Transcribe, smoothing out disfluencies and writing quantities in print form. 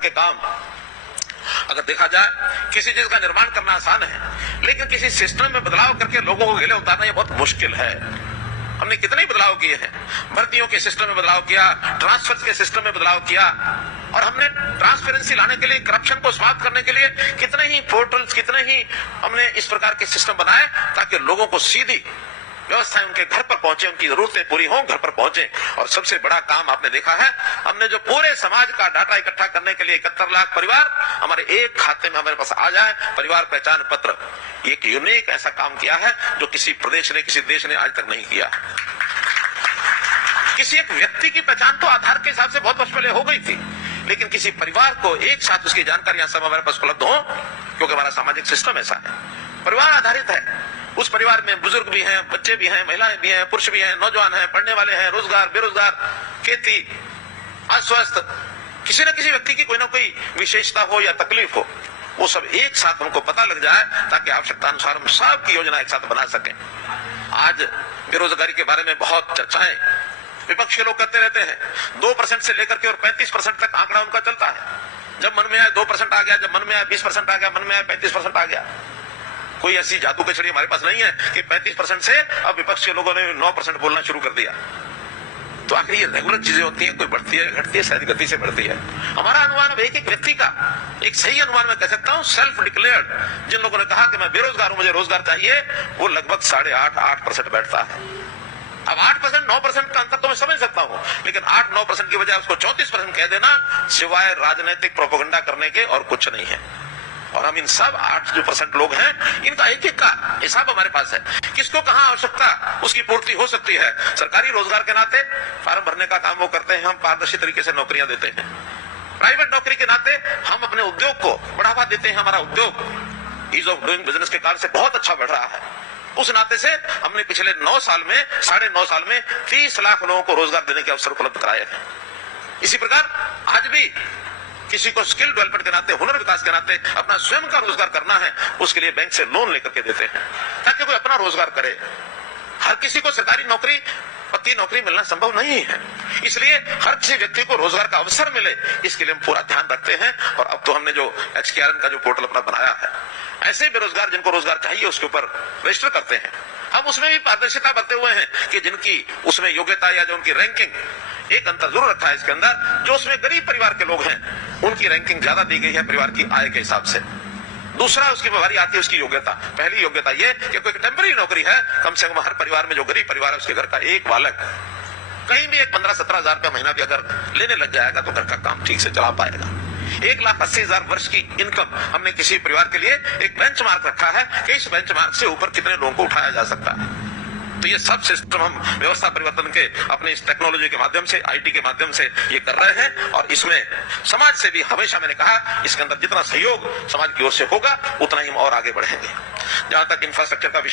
के काम अगर देखा जाए, किसी चीज का निर्माण करना आसान है, लेकिन किसी सिस्टम में बदलाव करके लोगों को गले उतारना ये बहुत मुश्किल है। हमने कितने बदलाव किए हैं, भर्तियों के सिस्टम में बदलाव किया, ट्रांसफर के सिस्टम में बदलाव किया, और हमने ट्रांसपेरेंसी लाने के लिए, करप्शन को समाप्त करने के लिए कितने ही पोर्टल्स, कितने ही हमने इस प्रकार के सिस्टम बनाए ताकि लोगों को सीधी व्यवस्थाएं उनके घर पर पहुंचे, उनकी जरूरतें पूरी हों, घर पर पहुंचे। और सबसे बड़ा काम आपने देखा है, हमने जो पूरे समाज का डाटा इकट्ठा करने के लिए 71 लाख परिवार हमारे एक खाते में हमारे पास आ जाए, परिवार पहचान पत्र, एक यूनिक ऐसा काम किया है जो किसी प्रदेश ने, किसी देश ने आज तक नहीं किया। किसी एक व्यक्ति की पहचान तो आधार के हिसाब से बहुत वर्ष पहले हो गई थी, लेकिन किसी परिवार को एक साथ उसकी जानकारियां सब हमारे पास उपलब्ध हो, क्योंकि हमारा सामाजिक सिस्टम ऐसा है, परिवार आधारित है। उस परिवार में बुजुर्ग भी हैं, बच्चे भी हैं, महिलाएं भी हैं, पुरुष भी हैं, नौजवान हैं, पढ़ने वाले हैं, रोजगार, बेरोजगार, खेती, अस्वस्थ, किसी न किसी व्यक्ति की कोई ना कोई विशेषता हो या तकलीफ हो, वो सब एक साथ हमको पता लग जाए ताकि आवश्यकता अनुसार हम सबकी योजना एक साथ बना सकें। आज बेरोजगारी के बारे में बहुत चर्चाएं विपक्ष के लोग करते रहते हैं। 2% से लेकर के और 35% तक आंकड़ा उनका चलता है। जब मन में आया 2% आ गया, जब मन में आया 20% आ गया, मन में आया 35% आ गया। कोई ऐसी जादू की छड़ी हमारे पास नहीं है कि 35% से अब विपक्ष के लोगों ने 9% बोलना शुरू कर दिया। तो आखिर ये रेगुलर चीजें होती हैं, कोई बढ़ती है, घटती है, शायद गति से बढ़ती है। हमारा अनुमान अब एक एक व्यक्ति का एक सही अनुमान मैं कह सकता हूं, सेल्फ डिक्लेयर्ड, जिन लोगों ने कहा कि मैं बेरोजगार हूं, मुझे रोजगार चाहिए, वो लगभग 8.5% बैठता है। अब 8%, 9% का अंतर तो मैं समझ सकता हूं, लेकिन 8-9% की बजाय उसको 34% कह देना सिवाय राजनीतिक प्रोपेगेंडा करने के और कुछ नहीं है। और हम इन सब 8% लोग हैं, इनका एक एक का हिसाब हमारे पास है, किसको कहां आवश्यकता उसकी पूर्ति हो सकती है। सरकारी रोजगार के नाते फार्म भरने का काम वो करते हैं, हम पारदर्शी तरीके से नौकरियां देते हैं। प्राइवेट नौकरी के नाते हम अपने उद्योग को बढ़ावा देते हैं। हमारा उद्योग ईज ऑफ डूइंग बिजनेस के कारण से बहुत अच्छा बढ़ रहा है। उस नाते से हमने पिछले 9 साल में, 9.5 साल में 30 लाख लोगों को रोजगार देने के अवसर उपलब्ध कराए हैं। इसी प्रकार आज भी किसी को स्किल डेवलपमेंट के नाते, हुनर विकास के नाते अपना स्वयं का रोजगार करना है, उसके लिए बैंक से लोन लेकर के देते हैं ताकि कोई अपना रोजगार करे। हर किसी को सरकारी नौकरी, पक्की नौकरी मिलना संभव नहीं है, इसलिए हर किसी व्यक्ति को रोजगार का अवसर मिले, इसके लिए हम पूरा ध्यान रखते हैं। और अब तो हमने जो HKRN का जो पोर्टल अपना बनाया है, ऐसे बेरोजगार जिनको रोजगार चाहिए उसके ऊपर रजिस्टर करते हैं। हम उसमें भी पारदर्शिता बरते हुए हैं कि जिनकी उसमें योग्यता या जो उनकी रैंकिंग, एक अंतर जरूर रखा है इसके अंदर, जो उसमें गरीब परिवार के लोग हैं उनकी रैंकिंग ज्यादा दी गई है परिवार की आय के हिसाब से। दूसरा उसकी बारी आती है उसकी योग्यता। पहली योग्यता ये कि कोई टेम्पररी नौकरी है, कम से कम हर परिवार में जो गरीब परिवार है उसके घर का एक बालक कहीं भी एक 15-17 हजार रुपया महीना भी अगर लेने लग जाएगा तो घर का काम ठीक से चला पाएगा। 1,80,000 वर्ष की इनकम हमने किसी परिवार के लिए एक बेंचमार्क रखा है कि इस बेंचमार्क से ऊपर कितने लोगों को उठाया जा सकता है। तो ये सब सिस्टम हम व्यवस्था परिवर्तन के अपने इस टेक्नोलॉजी के माध्यम से, IT के माध्यम से ये कर रहे हैं। और इसमें समाज से भी हमेशा मैंने कहा, इसके अंदर जितना सहयोग समाज की ओर से होगा उतना ही हम और आगे बढ़ेंगे। जहां तक इंफ्रास्ट्रक्चर का विषय